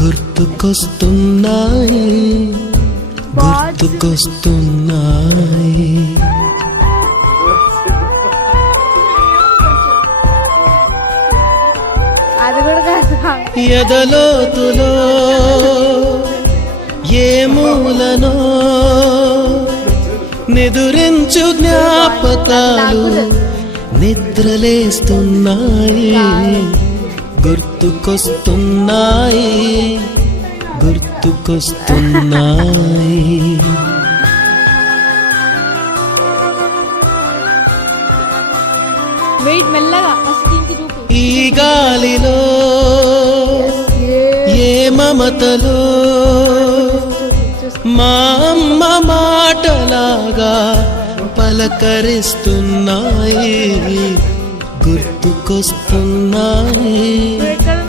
గుర్తుకొస్తున్నాయి గుర్తుకొస్తున్నాయి ఎదలోతులో ఏ మూలనో నిదురించు జ్ఞాపకాలు నిద్రలేస్తున్నాయి గుర్తుకొస్తున్నాయి గుర్తుకొస్తున్నాయి ఈ గాలిలో ఏ మమతలో మా అమ్మ మాటలాగా పలకరిస్తున్నాయి గుర్తుకొస్తున్నాయి